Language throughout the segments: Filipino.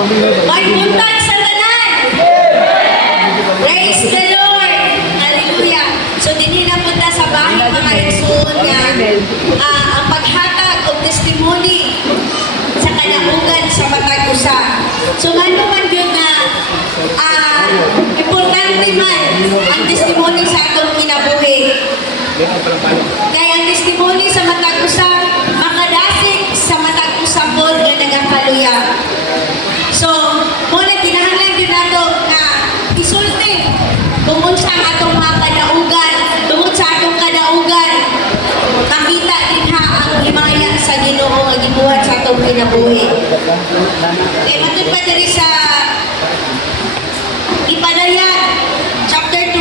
May buntag sa tanan! Praise the Lord! Hallelujah! So, dinina punta sa bahay mga igsoon nga ang paghatag o testimony sa kanaugan sa matag usa. So, ano man yun na importante man ang testimony sa atong kinabuhi. Kaya ang testimony sa matag usa makadasig sa matag usa pod nga nagakaluya. So, muna kinahanglan din nato na isulti kung unsa ang atong mga kadaugan, tungod sa atong kadaugan, makita din ha ang himaya sa Ginoo nga gibuhat sa atong kinabuhi. Kaya matun pa diri sa Ipadayag, chapter 12,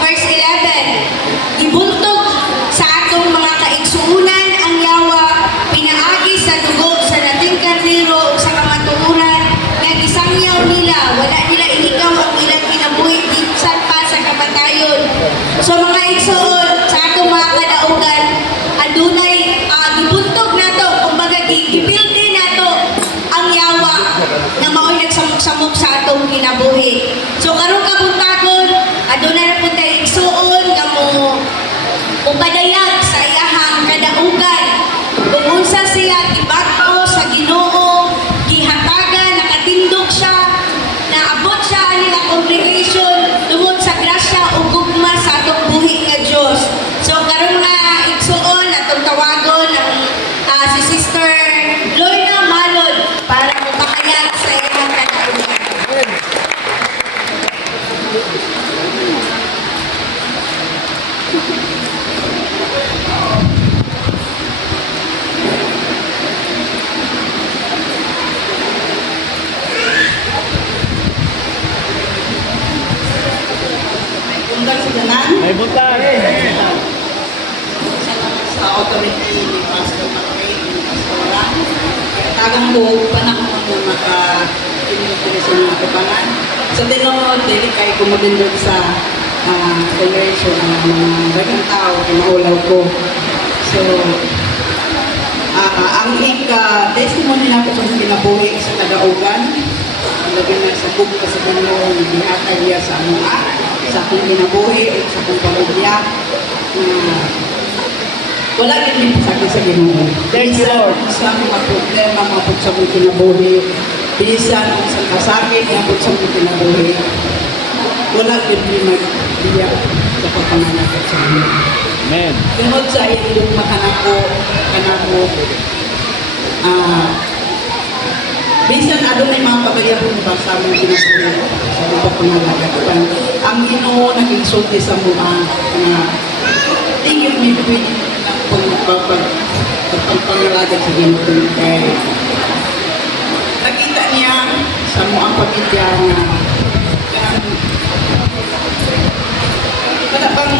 verse 11. Gibuntog sa atong mga kaigsuunan ang yawa, pinaagi sa dugo sa dating karnero sa kamatuoran nga gisangyaw nila, wala nila ihigaw ang ilang kinabuhi bisan pa sa kamatayon. So mga igsuon sa atong mga kadaugan, adunay gibuntog nato, kumbaga gipildi nato ang yawa nga mao'y nagsamok-samok sa atong kinabuhi. So karong kabuntagon, adunay na pud kay igsuon nga mo upadayag sa iyahang kadaugan kung unsa siya gibag-o sa Ginoo, gihatagan, nakatindog siya, naabot siya ani nga congregation tungod sa grasya ug gugma sa atong buhi nga Dios. So karon nga igsuon atong tawagon ang si Sister Lorna Malod para mupahayag sa iyang kadaugan. Buntag sa tanan. May buntag. Sa authority ni Pastor McRae, ni Pastor Ram. Tagang ko, panahon na maka-inutili sa mga tubangan. Sa tinunod, dili kayo kumudindog sa conversion ng mga bagang tao, kinaulaw ko. So, ang testimony na ko sa kinabuhi sa kadaugan, labi na sa bugta sa Ginoo, gihatag niya sa mga sa akong kinabuhi o sa akong pamilya wala din pasakit sa Ginoo. Thank you, Lord. Sa mga problema mapod sa akong kinabuhi, bisan sa kasakit mapod sa akong kinabuhi, wala din magbiya sa pagpangalakot sa Ginoo. Amen. Tungod sa iyong makanako bisan adunay mga pagayahon ba sa among kinabuhi sa mga pangalagapan. Ang Ginoo nag-insulti sa mga nga tingin mi pwede pagpangalagad sa Ginoo kay nakita niya sa mga pamilya nga kada bang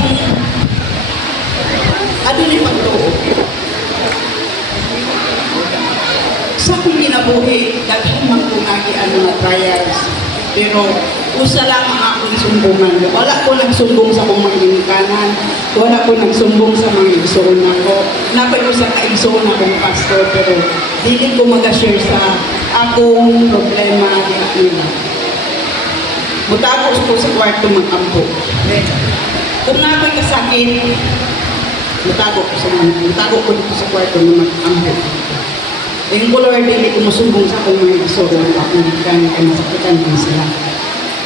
adunay pagtuo sa akong kinabuhi, daghan man ko nagian mga trials. Pero, usa lang ang akong sumbungan. Wala ko nagsumbong sa akong mga ginikanan. Wala ko nagsumbong sa mga igsoon ako. Napay ko sa kaigsoon akong pastor, pero dili ko mag-share sa akong problema nila. Mutago ko sa kwarto mag-ampo. Kung na ako'y kasakit, mutago ko dito sa kwarto mag-ampo. Yung color dili ko masumbong sa akong mga iso kung akong gani kay masakitan din sila.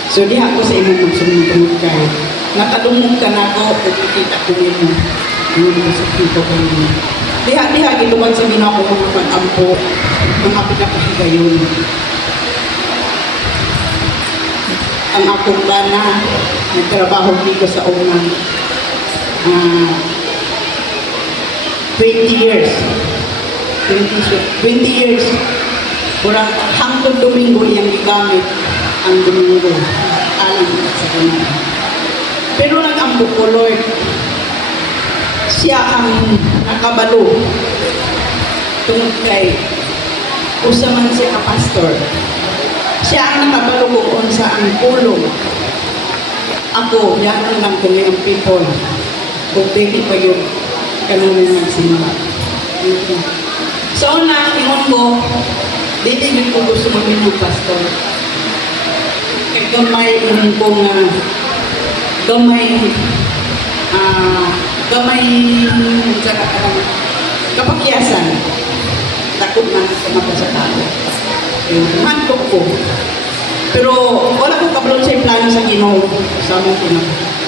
So diha ko sa imong magsumbong kay nakadungog ka na ako kung ikita ko nimo. Hindi ko sa kito ko nimo. Diha gituman sa Ginoo ko mga pag-ampo mga pinakahigayon. Ang akong bana nagtrabaho dito sa unang 20 years. 20 years. Kurang hangtod Domingo iyang gigamit ang Domingo. Alam sa kanya. Pero nag-ampo ko, Lord, siya ang nakabalo tungkol kay usaman siya ka pastor. Siya ang nakabalo kung unsa ang pulong. Ako, yan lang kung yung people. Kung pwede pa yung kanunin magsimula. So una, ingon ko, Dili din ko gusto maminong pastor. Kaya gamay ining ko nga, gamay kapakyasan. Takot man sa mga sa tao. Handok ko. Pero wala ko kablon sa plano sa Ginoo sa among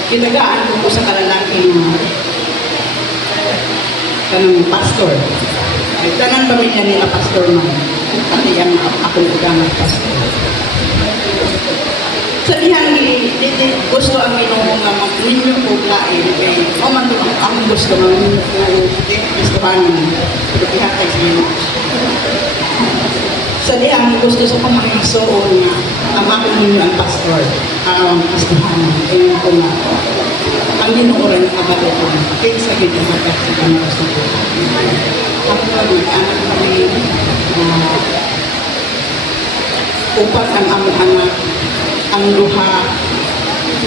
kinagaan ko sa kalalaking kanang pastor. Ay tanan pamilya nila pastor man. Pati ang akong ugang pastor. Sabihan ni gusto ang Ginoo nga magninyo ko lain kay o man to ang gusto man gusto man pagkihatag sa Ginoo. Sabihan gusto sa pamangigsoon nga amakon ninyo ang pastor, pastoran, kaya ko nga ang Ginoo rin abado ko kaya sa ginagawa sa kanila sa ko. Ako anak kami upat ang among anak, ang luha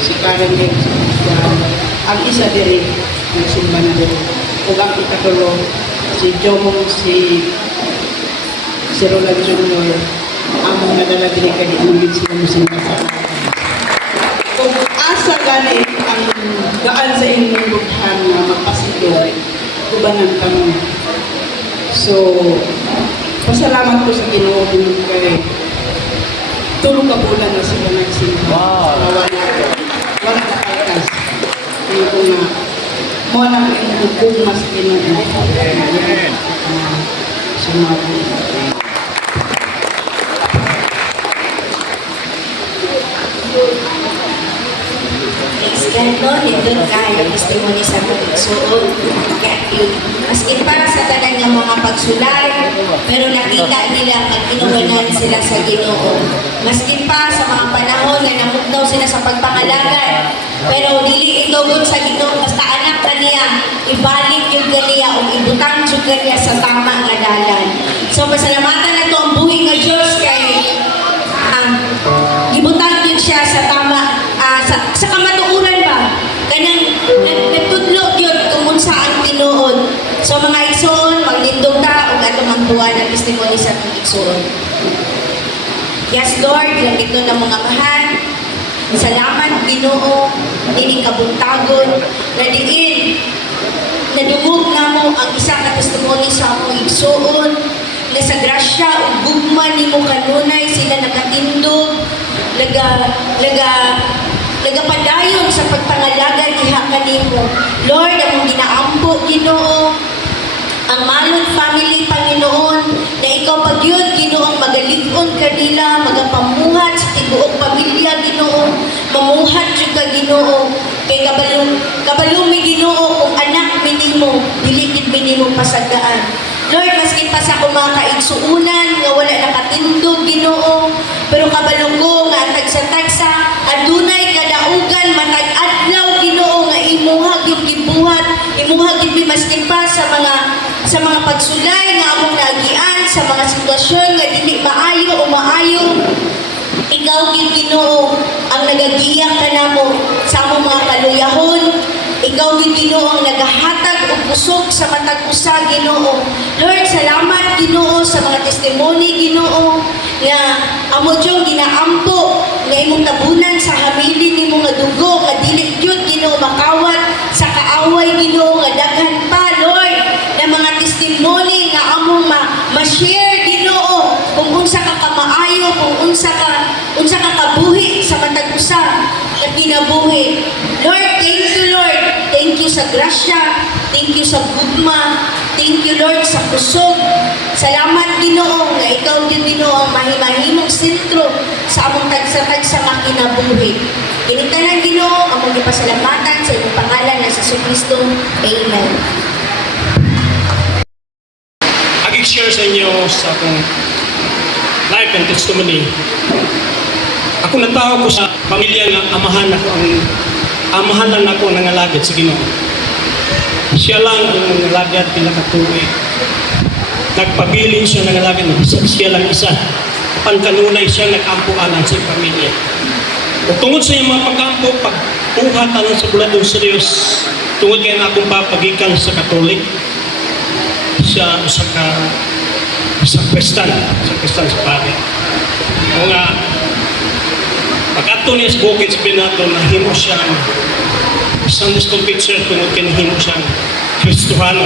si Karen Hicks, ang isa diri nagsimba na diri ug ang ikatulo si Jomong si Roland Jr. among nadala diri kay di mo sila musimba sa kung asa gani ang gaan sa inyong lubhan nga magpasito ubanan kamo. So pasalamat ko sa Ginoo kay tulong ka bulan na sila nagsimba. Wow. Wala na kalkas. Hindi ko na mo lang yung hukong mas Ginoo. Sumabi. Praise God, no? Nindot kayo testimony sa pagsuod. Maskin para sa tanan ng mga pagsulay, pero nakita nila mag-inuwanan sila sa Ginoo. Maskin pa sa mga panahon na namugnaw sila sa pagpangalagan, pero dili itugod sa Ginoo basta anak kaniya, ibalik yung kaniya o ibutang yung kaniya sa tamang nga dalan. So pasalamatan na to ang buhay nga Diyos kay gibutang yun siya sa tama sa kamatuuran ba kanang nagtudlo yun kung unsa ang tinuod. So mga igsoon maglindog ta ug atong ang tuwa ng testimony sa atong igsoon. Yes Lord, ito na mga mahal. Salamat Ginoo dining kabuntagon na diin nadungog namo ang isa ka testimony sa akong igsoon na sa grasya ug gugma nimo kanunay sila nakatindog nagapadayon sa pagpangalaga diha kanimo. Lord, among ginaampo Ginoo ang Malon family Panginoon na ikaw pagyud Ginoo magalig-on kanila magapamuhat sa tibuok pamilya Ginoo mamuhat jud ka Ginoo kay kabalong mi Ginoo kung anak mi nimo dili gid mi nimo pasagaan. Lord, maskin pa sa kumakaigsuunan nga wala nakatindog Ginoo pero kabalong ko nga tagsa-tagsa adunay kadaugan matag adlaw Ginoo nga imuhag yung gibuhat imuhag gid maskin pa sa mga pagsulay nga among nagian sa mga sitwasyon nga dili maayo o maayo. Ikaw gid Ginoo ang nagagiya kanamo sa among mga kaluyahon. Ikaw gid Ginoo ang nagahatag og pusok sa matag usa Ginoo. Lord, salamat Ginoo sa mga testimony Ginoo nga amo jong ginaampo nga imong tabunan sa hamili nimo nga dugo nga dili gyud Ginoo makawat sa kaaway Ginoo nga daghan pa Lord na mga testimony nga among ma-share Ginoo kung unsa ka kamaayo kung unsa ka kabuhi sa matag usa nga kinabuhi. Lord, thank you Lord. Thank you sa grasya. Thank you sa gugma. Thank you Lord sa kusog. Salamat Ginoo nga ikaw din Ginoo ang mahimahimong sentro sa among tagsa-tagsa nga kinabuhi. Kinitanan Ginoo among gipasalamatan sa imong pangalan nga sa Kristo. Amen. Ag-share sa inyo sa akong life and testimony. Ako natawag ko sa pamilya nga amahan lang ako nangalagad sa Ginoo. Siya lang ang nangalagad pinakatuwid. Nagpabilin siya nangalagad, siya lang isa. Pankanunay siya nag-ampuanan sa pamilya. At tungod sa iyong mga pagkampo, pagpuhat alang sa buladong sa Diyos, tungod kayo na akong papagikan sa Katolik, siya sa Kristan, Kristan sa pare. O nga, pag-ato niya sa bukid sa Binato, nahimo siyang Sunday school teacher tungkol kinahimo siyang Kristohano.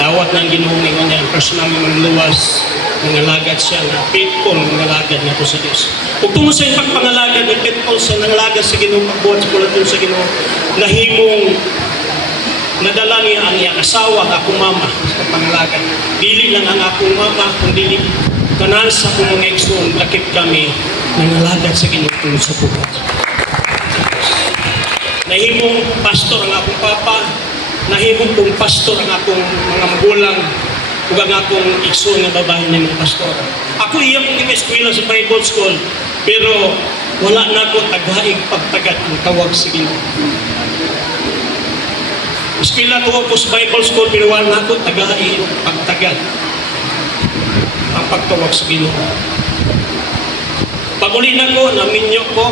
Dawat ng Ginoong niya, personal ng luwas, nangalagad siya na faithful, nangalagad na to sa Diyos. Kung tungo sa iyong pagpangalagad ni faithful sa nangalagad sa Ginoong pagbuhat sa kulatun sa Ginoong, nahimong nadala niya ang iyang asawa, ang akong mama sa pagpangalagad. Dili lang ang akong mama, kundi kanan sa akong mga igsoon, lakip kami nangalagad sa Ginoong tungkol sa buhat. Nahimong pastor ang akong papa, nahimong kong pastor ang akong mga magulang, ug ang akong igsoon nga babae na mga pastor. Ako iyang eskwela sa Bible School, pero wala na ako taghaig pagtagad ang tawag sa Ginoo. Eskwela ko sa Bible School, pero wala na ako taghaig pagtagad ang pagtawag sa Ginoo. Pag-uli na ko, naminyo ko,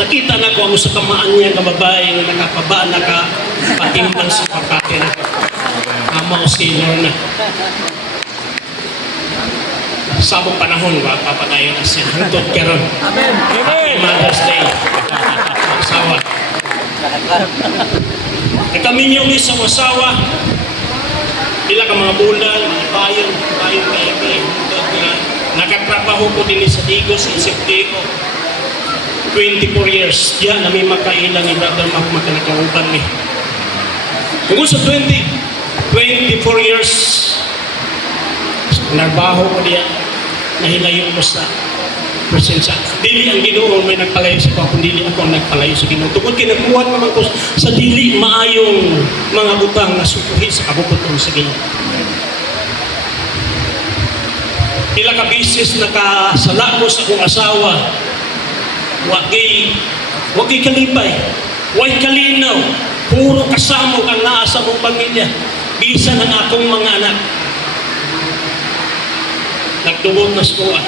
nakita na ko ang sa kamaan niya ng babae na nakapaba, nakapatimbang sa papake na ko. Ama o senior na. Sabong panahon, papatayo na siya. Hantod karon. Amen. Happy Mother's Day. Asawa. Kami yung isang asawa, pila ka mga bulan, mga bayan kayo. Nakatrabaho ko din sa Digos, sa Isipdeo. 24 years. Diyan na may makailang ni Brother Mac makanakauban mi. Tungkol sa 24 years, narbaho ko diyan, nahilayo ko sa presensya. Dili ang Ginoo may nagpalayo sa ako, kundi ako ang nagpalayo sa Ginoo. Tungkol kinakuha naman ko sa dili maayong mga butang na sukuhi sa kabubuton sa Ginoo. Pila ka bisis nakasala ko sa akong asawa, wagi kalipay, wagi kalinaw, puro kasamo ang naa sa mong pamilya, bisa ng akong mga anak. Nagtubot na skuha.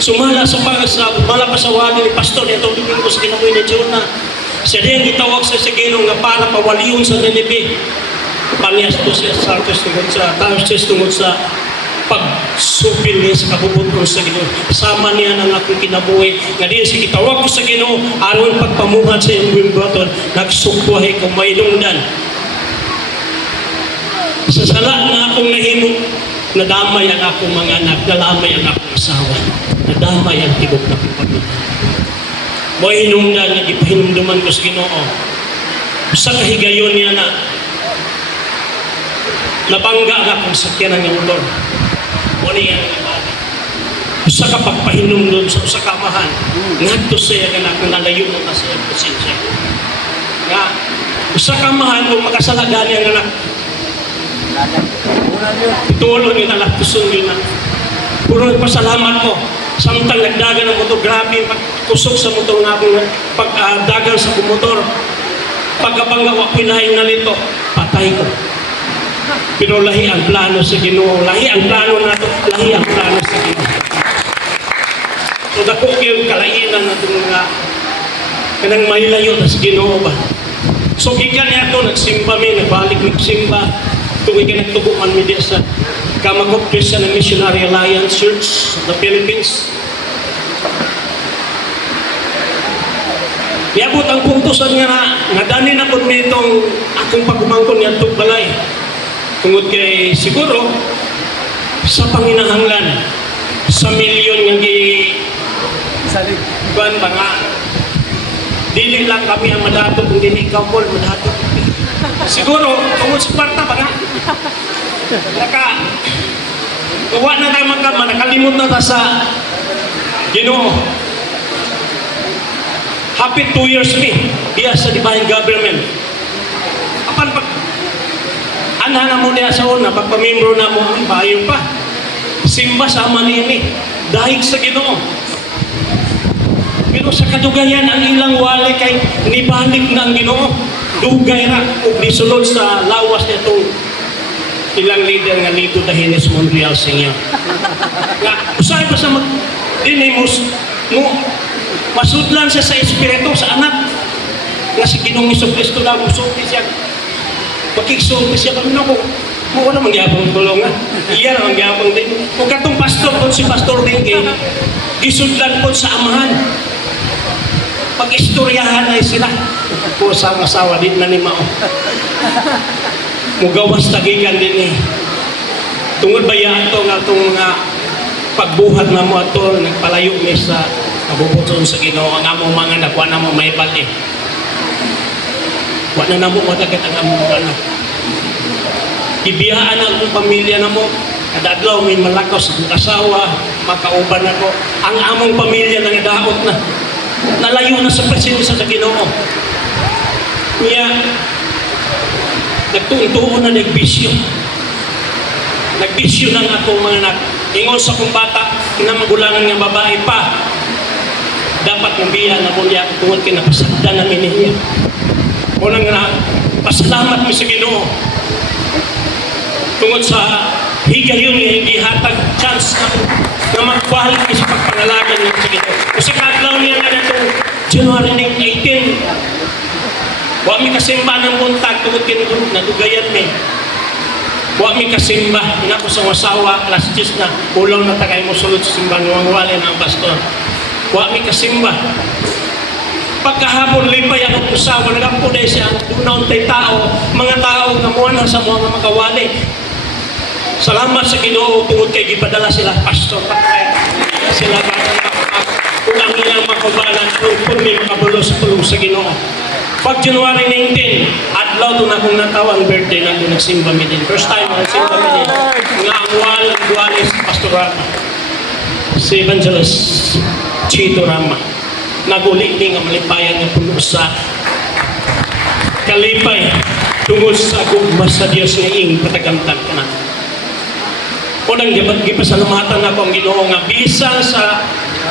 Sumala sa malapasawali ni Pastor, itong tingin ko sa kinamoy ni Jonah. Siya rin gitawag sa Ginoo nga para pawaliyon sa Nineveh. Panyas to siya sa Tarsus tungod sa pagsupil niya sa kabubuton sa Ginoo. Sama niya ng akong kinabuhi. Nga din si kitawag ko sa Ginoo, aron pagpamuhat sa iyong bimbaton, nagsukwahe kung may nungdan. Sa sala na akong nahimok, nadamay ang akong mga anak, nalamay ang akong asawa, nadamay ang tibok na pagpapit. Mo'y hinungdan na ipahinumduman ko sa Ginoo. Sa kahigayon niya na nabangga ang akong sakyanan ng motor. Muna yan ang ibalik. Usa ka pagpahinom doon sa usa ka amahan. Ngadto siya nga akong nalayo mo na siya presensya. Nga, usa ka amahan kung makasalagan niya nga itulo niya na laktusun yun na. Puro nagpasalamat ko. Samtang nagdagan ng motor, grabe pagkusok sa motor nga akong pagdagan sa motor. Pagkabangga ko pinahing na nito, patay ko. Pero lahi ang plano sa Ginoo, lahi ang plano nato, lahi ang plano sa Ginoo. So dako yung kalainan nato nga kanang mahilayo sa Ginoo ba. So gikan niya to nagsimba mi, nagbalik nagsimba tuwing nagtubuan mi diya sa Kamakop Christian and Missionary Alliance Church sa the Philippines. Niabot ang puntusan nga dani na po nitong akong pagumangkon niya itong balay. Tungod kay siguro sa panginahanglan sa milyon nga ban ba nga dili lang kami ang madato kung dili ikaw Paul madato. Siguro tungod sa parta ba nga kuha na tayo magkama, nakalimot na ta sa Ginoo. Happy 2 years me diya sa divine government. Apan pag anha na mo niya sa una, pagpamimbro na mo, bayo pa. Simba sama nini, dahig sa Ginoo. Pero sa kadugayan, ang ilang wali kay nibalik na ang Ginoo. Dugay ra, o nisulod sa lawas nitong ilang leader nga dito dahil sa Montreal sa inyo. Nga, usahay pa sa dinimos mo, masudlan siya sa espiritu, sa anak. Nga si Ginoong Jesucristo lang, usulti siya. Pagkiksulti siya kami na ko. Mo na mangyapang tulungan. Iya na mangyapang din. Kung katong pastor po si Pastor Rinke, gisudlan po sa amahan. Pag-istoryahan ay sila. Kung sa asawa din na ni Mao. Mugawas tagigan din eh. Tungod ba yan ito nga itong mga pagbuhat na mo ito, nagpalayo mi sa kabubuton sa Ginoo, nga mo mga nakuha na mo may bali. Wala na mo matagat ang among mga anak. Ibiyaan ang pamilya na mo, kada adlaw may malakos ang asawa, makauban ako. Ang among pamilya na nadaot na. Nalayo na sa presensya sa Ginoo. Kaya, nagtuon-tuon na nagbisyo. Nagbisyo ng akong mga anak. Ingon sa kong bata, na magulangan ng babae pa. Dapat mabiya na mo niya tungkol kinapasagda ng inihiya. Unang na, pasalamat mo sa Ginoo. Tungkol sa higayon niya, hindi hatag chance na magpahal sa pagpangalagan niya sa Ginoo. Kasi kadlaw niya nga na itong January 18. Huwag mi kasimba ng buntag tungkol nadugayan mi. Huwag mi kasimba. Ina ko sa wasawa, alas 10 na. Ulang na tagay mo sulod sa simba ng wali ng pastor. Huwag mi kasimba. Pagkahapon lipay ang usawa, nagapuday siya, dunaon tay tao, mga tao nga muha sa mga makawali. Salamat sa Ginoo tungod kay gipadala sila pastor patay. Sila kung ang ilang makubalan kung may makabulo sa pulong sa Ginoo. Pag January 19, adlaw to na kung natawang birthday na doon nagsimba mi din. First time na nagsimba mi din. Nga ang walang sa Pastor Rama. Si Evangelist Chito Rama. Naguli ni nga malipayan ng puno sa kalipay tungod sa gugma sa Diyos nga ing patagamtan ka na. Unang gipasalamatan ako ang Ginoo nga bisan sa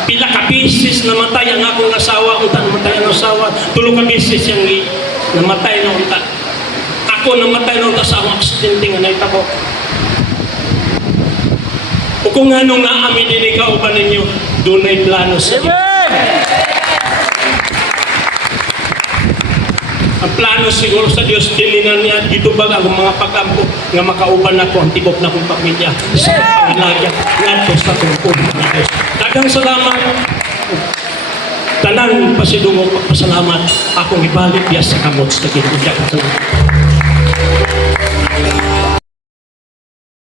pila ka bisis namatay ang akong asawa, unta namatay ang asawa, tulo ka bisis yang namatay na unta. Ako namatay na unta sa akong aksidente nga naitabo. O kung ano nga amin din ikaw ba ninyo, doon ay plano sa Diyos. Ang plano siguro sa Diyos, dilinan niya, dito ba ang mga pag-ampo nga makauban ako, ang tibok na kong pamilya sa pangilagyan, ngadto sa tungkol ng Diyos. Daghang salamat. Tanan pasidungog pagpasalamat, akong ibalik diya sa kamot sa Ginoo.